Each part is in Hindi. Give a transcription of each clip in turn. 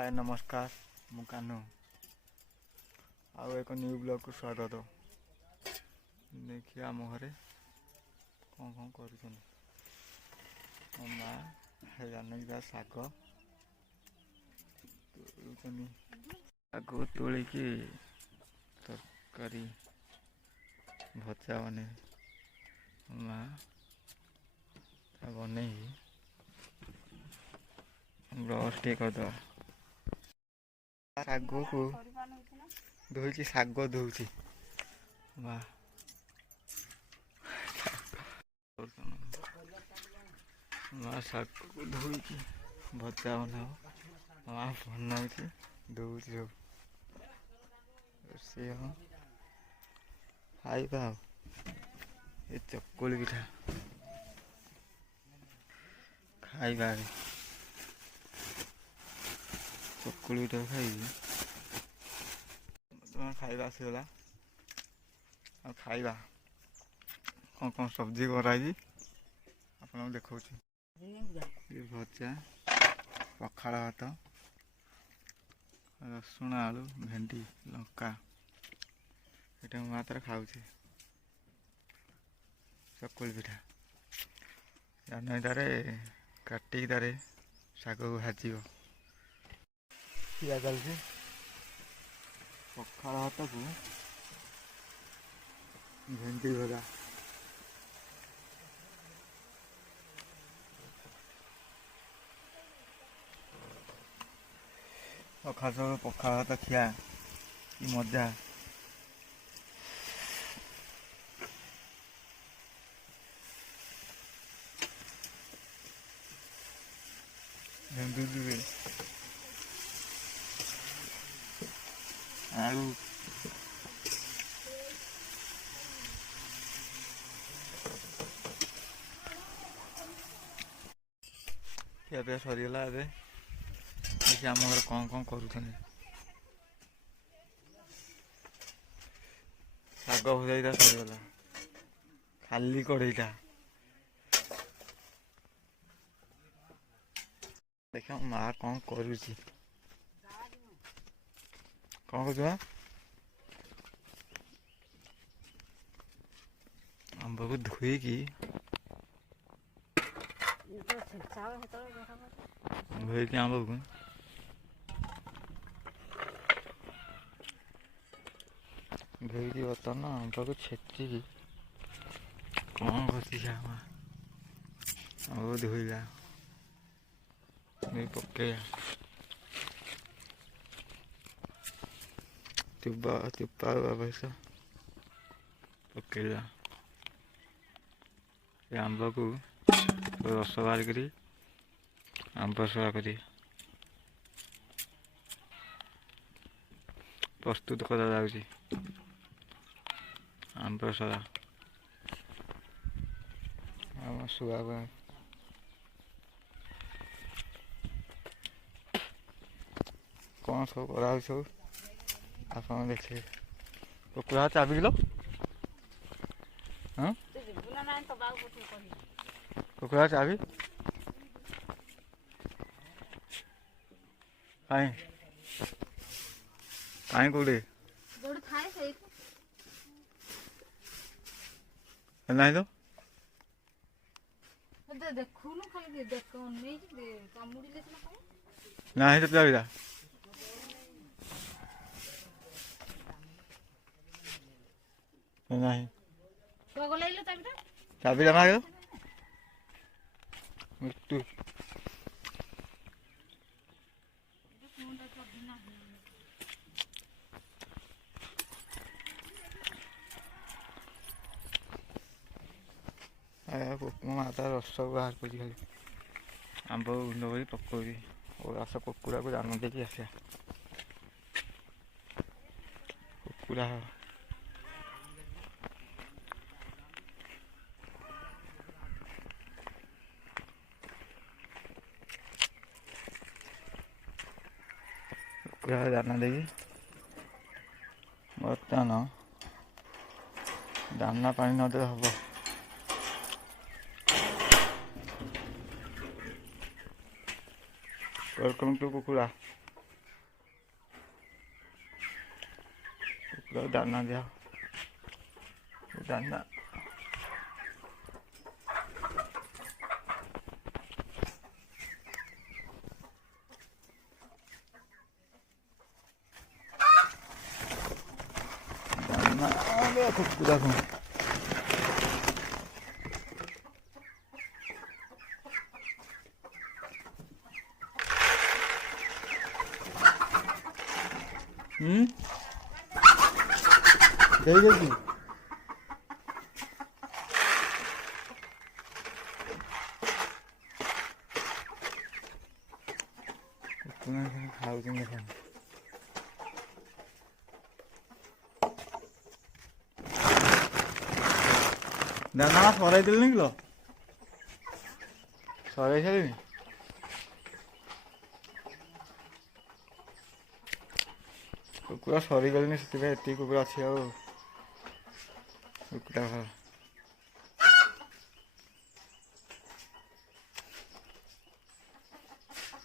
हाय नमस्कार मु कान्हू आउ एक न्यू ब्लॉग को स्वागत। देखिए आम घरे कौन कौन कर माँ जान शाग शाग तोलिकी तरकारी भजा बने माँ बन ब्रश टे करदे शाग को धोई शाग धोची वाह माँ शाग को धोई भजा बना माँ बना दौर से हम खाइबा ये चकुली पिठा खाइबा चकुली पिठा खाइबी खाइबा आसगला खाइबा कौन कौन सब्जी कराई आप देखा भजा पखाड़ भात रसुण आलू भेंडी लंका ये मात्र खाऊ चकुली पिठा जान तारे काटिक तारे शाग को भाजी चलती पखाड़ भात को भेंडी भजा खास पखाड़ भात खिया कि मजा भेंडी आलू खिया पिया सरीगला आम घर कौन कौन कर शाग भजा सरीगला खाली कड़ईटा देख माँ कौन करुची कौन कर आंब को धोईकी आंब को धोईकी बर्तमान आंब को छेचिकी कौन कर आंब धोईला पके चुपा चुपा पैसा पकेला आंब को रस बाहर कर आंब सड़ा कर प्रस्तुत करा जाउची आंब सड़ा आम शुआ कौन सब करा सब आप देखे कुकुड़ा चाबी किलो हाँ कुकुड़ा चाबी कहीं कहीं कौटे नहीं तो नहीं तो चाबीटा नहीं चाबीटा मांग मृत्यु माता रस बाहर कर खाली आंब गुंड कर पकड़ी और आस कुकुड़ा को जान देखिए आसा कुकुड़ा दाना देखी बर्तमान दाना पानी नदे हम वेलकम टू कुकुड़ा। दाना दिया दाना दाना कुकुरा को गई गई खाऊ देखा दाना सराई देल नहीं किलो सराई सारे कुकुरा सरी गले से कुकुरा अच्छी कुकुरा घर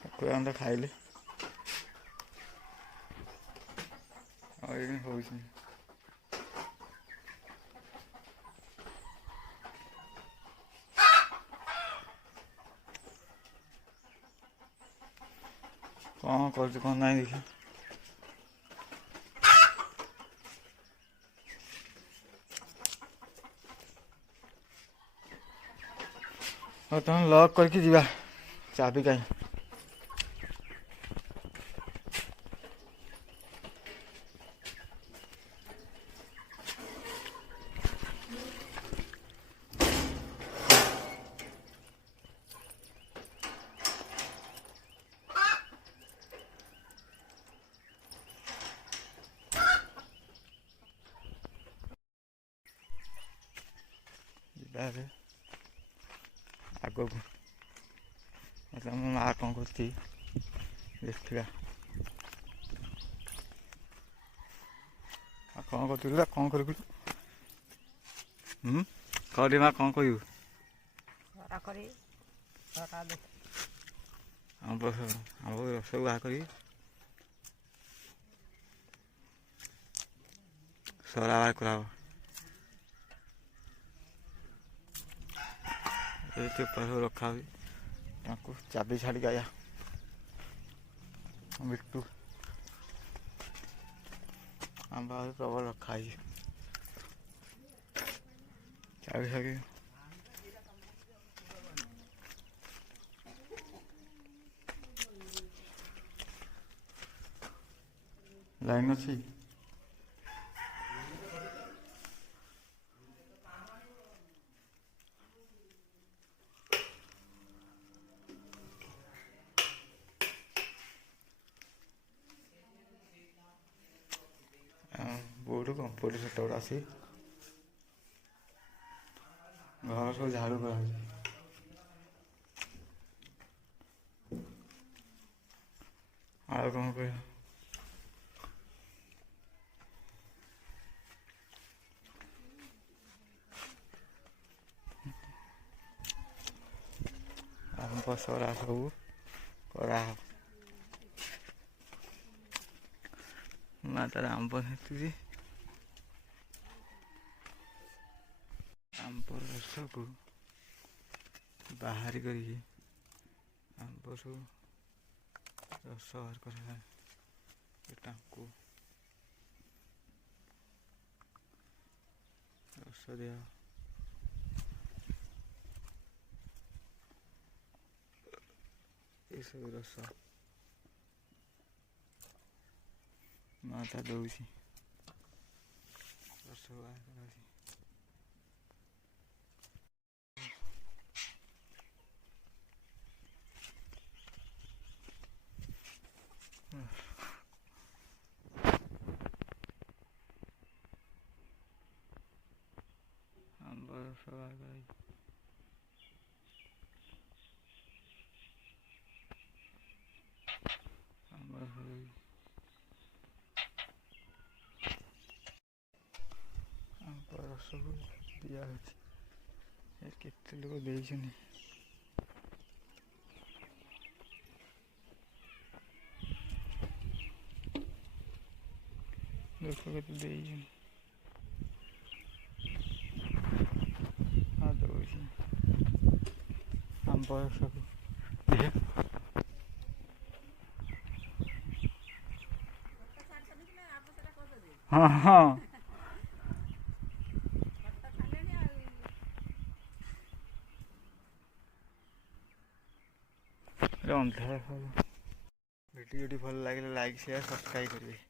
कुकुरा अंदर खाइले हो कौन कर कौन ना देखिए और तुम लॉक करके जीवा चाबी कहीं आग को मो माँ कौन कर देखा कौन कर कौन कर माँ कौन कर सब बाहर कर सरा बाहर करा ऊपर रखा हुई चाबी छाड़ के आया बिट्टू आम प्रबल रखा है चाबी छाड़ लाइन अच्छी बोर्ड कंप्यूटर सेट गोटे आसी घर सब झाड़ू कर कौन कह सरा सब करा माता आंब हेतु आंब रस को बाहर कर आंब रस बाहर कर रस दिया ये सब रस माता दौड़ रस बाहर कर रस बाहर कर रस दिया केते लोग देखें लोक के आंब सब ये हाँ हाँ अंधार भिडियोटी भल लगे लाइक शेयर सब्सक्राइब करेंगे।